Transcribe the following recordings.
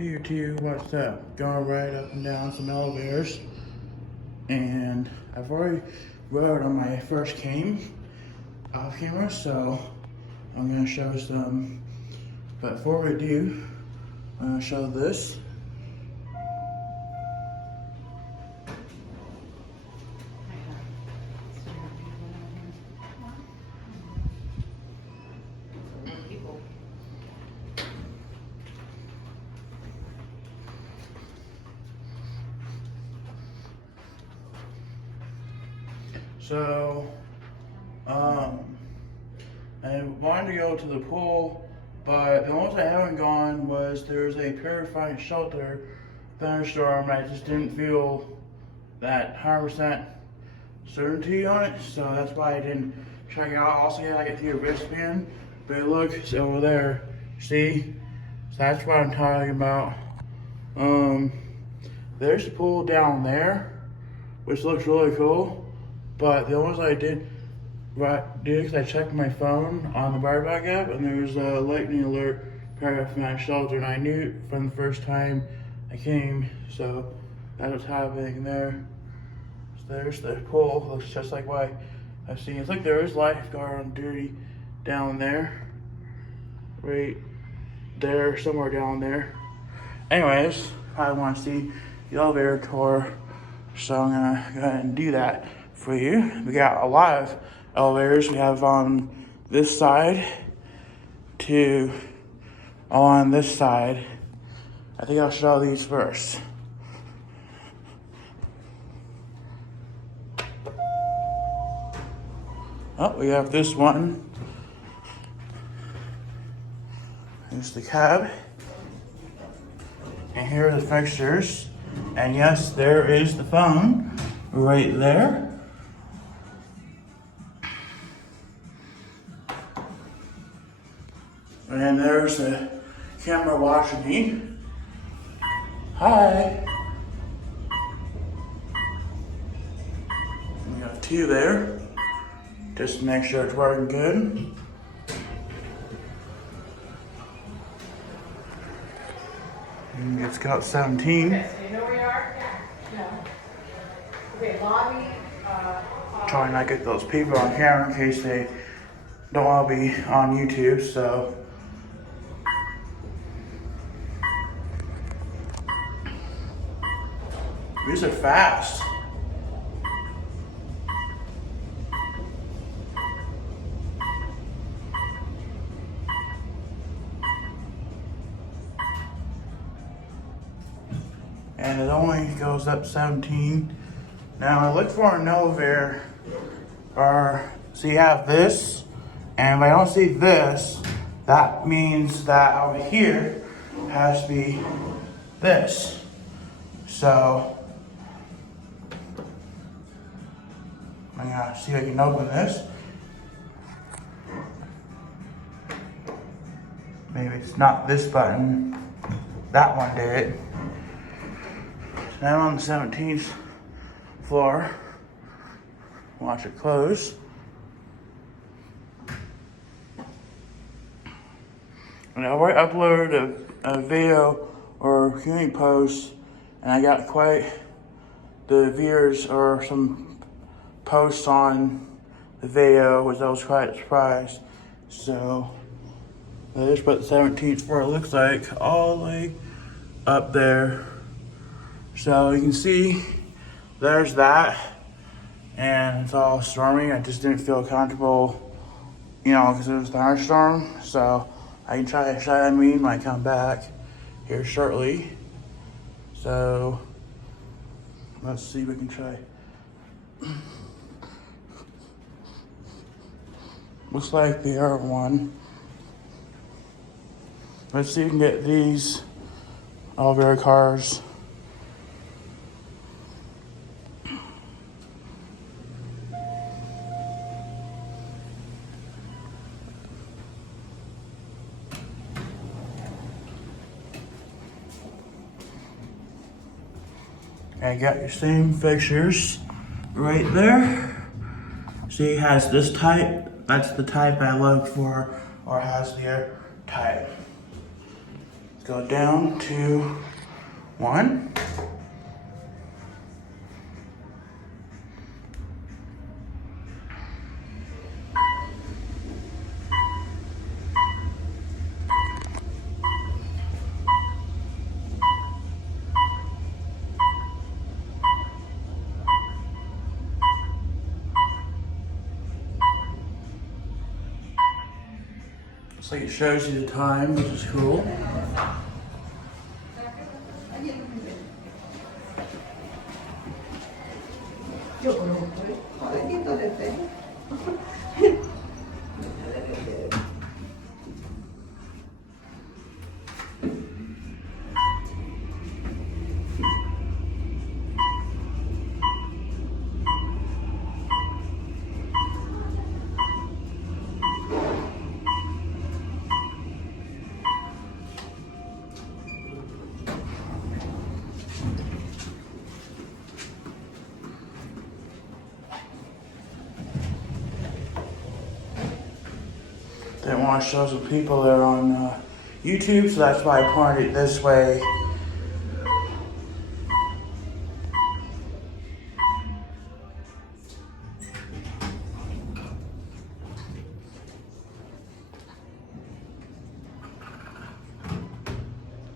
here to what's up, going right up and down some elevators, and I've already rode on my first cane off camera, so I'm gonna show some. But before we do, I'm gonna show this. So, I wanted to go to the pool, but the most I haven't gone was there's a purifying shelter thunderstorm. I just didn't feel that 100% certainty on it, so that's why I didn't check it out. Also, yeah, I get the wristband, but look, it's over there. See? So that's what I'm talking about. There's the pool down there, which looks really cool. But the ones I did, because I checked my phone on the Buyback app, and there was a lightning alert paragraph from that shelter, and I knew from the first time I came, so that's what's happening there. So there's the pool, looks just like what I've seen. It's like there is lifeguard on duty down there, right there, somewhere down there. Anyways, I want to see the elevator tour, so I'm gonna go ahead and do that for you. We got a lot of elevators. We have on this side to on this side. I think I'll show these first. Oh, we have this one. Here's the cab. And here are the fixtures. And yes, there is the phone right there. And there's a camera watching me. Hi. We got two there, just to make sure it's working good. And it's got 17. Okay, so you know where you are? Yeah. Okay, lobby. Trying not to get those people on camera in case they don't want to be on YouTube, so. These are fast. And it only goes up 17. Now I look for an elevator, so you have this, and if I don't see this, that means that over here has to be this. So I'm gonna see if I can open this. Maybe it's not this button. That one did it. So now I'm on the 17th floor. Watch it close. And I already uploaded a video or community post, and I got quite the views or some posts on the video, which I was quite surprised. So there's what the 17th floor looks like, all the way up there. So you can see there's that, and it's all stormy. I just didn't feel comfortable, because it was a thunderstorm. So I can try to shut when I come back here shortly. So let's see if we can try. Looks like the other one. Let's see if we can get these elevator cars. And you got your same fixtures right there. See, it has this type. That's the type I look for, or has the other type. It's Go down to 1. It's like it shows you the time, which is cool. Didn't want to show some people there on YouTube, so that's why I pointed it this way.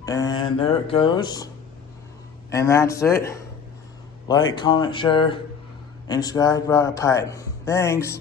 And there it goes. And that's it. Like, comment, share, and subscribe, brought a pipe. Thanks.